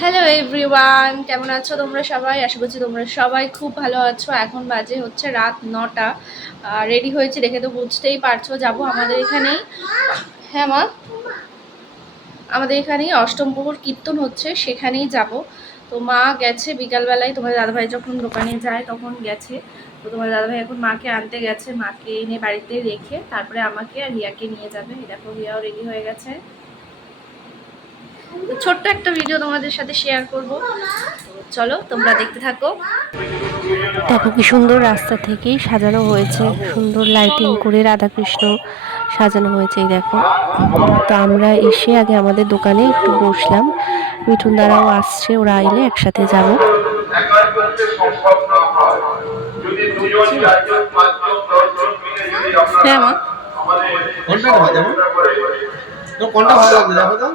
Hello everyone, কেমন আছো তোমরা সবাই? আশা করছি তোমরা সবাই খুব ভালো আছো। এখন বাজে হচ্ছে রাত 9টা। রেডি হয়েছে দেখে তো বুঝতেই পারছো, যাব আমাদের এখানেই। হ্যাঁ মা, আমাদের এখানেই অষ্টম প্রহর কীর্তন হচ্ছে, সেখানেই যাব। তো মা গেছে বিকালবেলায়, তোমার দাদাভাই যখন দোকানে যায় তখন গেছে। তো তোমার দাদাভাই এখন মাকে আনতে গেছে, মাকে এনে বাড়িতে রেখে তারপরে আমাকে আর রিয়াকে নিয়ে যাবে। দেখো রিয়াও রেডি হয়ে গেছে। তো ছোট্ট একটা ভিডিও তোমাদের সাথে শেয়ার করব, চলো তোমরা দেখতে থাকো। দেখো কি সুন্দর রাস্তা থেকেই সাজানো হয়েছে, সুন্দর লাইটিং করে রাধাকৃষ্ণ সাজানো হয়েছে। এই দেখো, তো আমরা এসে আগে আমাদের দোকানে একটু বসলাম। মিঠুন দ্বারাও আসছে, ওরা আইলে একসাথে যাব। হ্যাঁ মা, কোনটা ভালো লাগছে দেখো তো।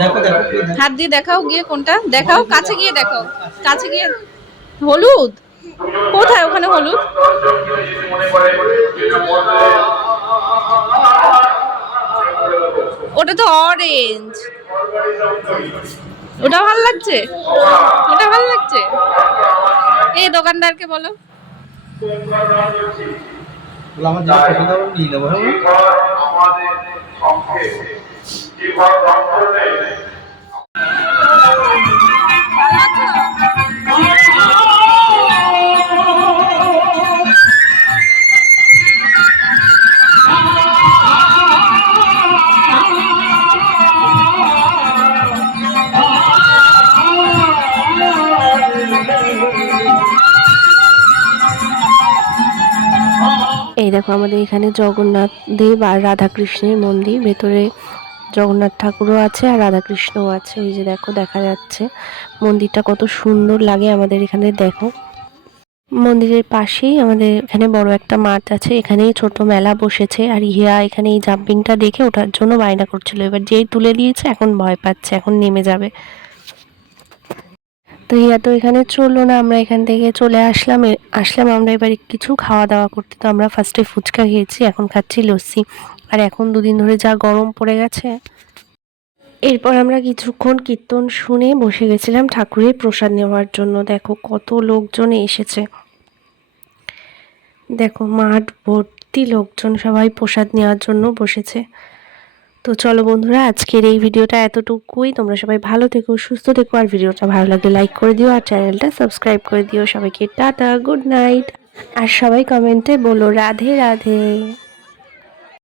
দেখো দেখো হাত দিয়ে দেখাও, গিয়ে কোনটা দেখাও, কাছে গিয়ে দেখাও, কাছে গিয়ে। হলুদ কোথায়? ওখানে হলুদ, ওটা তো অরেঞ্জ। ওটা ভালো লাগছে, ওটা ভালো লাগছে। এই দোকানদারকে বলো। আমার যা পছন্দ হবে নিয়ে নেবো। এই দেখো, আমাদের এখানে জগন্নাথ দেব আর রাধাকৃষ্ণের মন্দির, ভেতরে জগন্নাথ ঠাকুরও আছে আর রাধাকৃষ্ণও আছে। ওই যে দেখো, দেখা যাচ্ছে মন্দিরটা কত সুন্দর লাগে আমাদের এখানে। দেখো, মন্দিরের পাশেই আমাদের এখানে বড় একটা মাঠ আছে, এখানেই ছোট মেলা বসেছে। আর ইহা এখানে এই জাম্পিংটা দেখে ওঠার জন্য বায়না করছিল, এবার যেই তুলে দিয়েছে এখন ভয় পাচ্ছে, এখন নেমে যাবে। তো ইয়া তো এখানে চললো না, আমরা এখান থেকে চলে আসলাম আমরা এবার কিছু খাওয়া দাওয়া করতে। তো আমরা ফার্স্টে ফুচকা খেয়েছি, এখন খাচ্ছি লস্যি। আর এখন দুদিন ধরে যা গরম পড়ে গেছে। এরপর আমরা কিছুক্ষণ কীর্তন শুনে বসে গেছিলাম ঠাকুরের প্রসাদ নেওয়ার জন্য। দেখো কত লোকজন এসেছে, দেখো মাঠ ভর্তি লোকজন, সবাই প্রসাদ নেওয়ার জন্য বসেছে। তো চলো বন্ধুরা, আজকের এই ভিডিওটা এতটুকুই। তোমরা সবাই ভালো থেকো, সুস্থ থেকো, আর ভিডিওটা ভালো লাগলে লাইক করে দিও আর চ্যানেলটা সাবস্ক্রাইব করে দিও। সবাইকে টাটা, গুড নাইট। আর সবাই কমেন্টে বলো রাধে রাধে।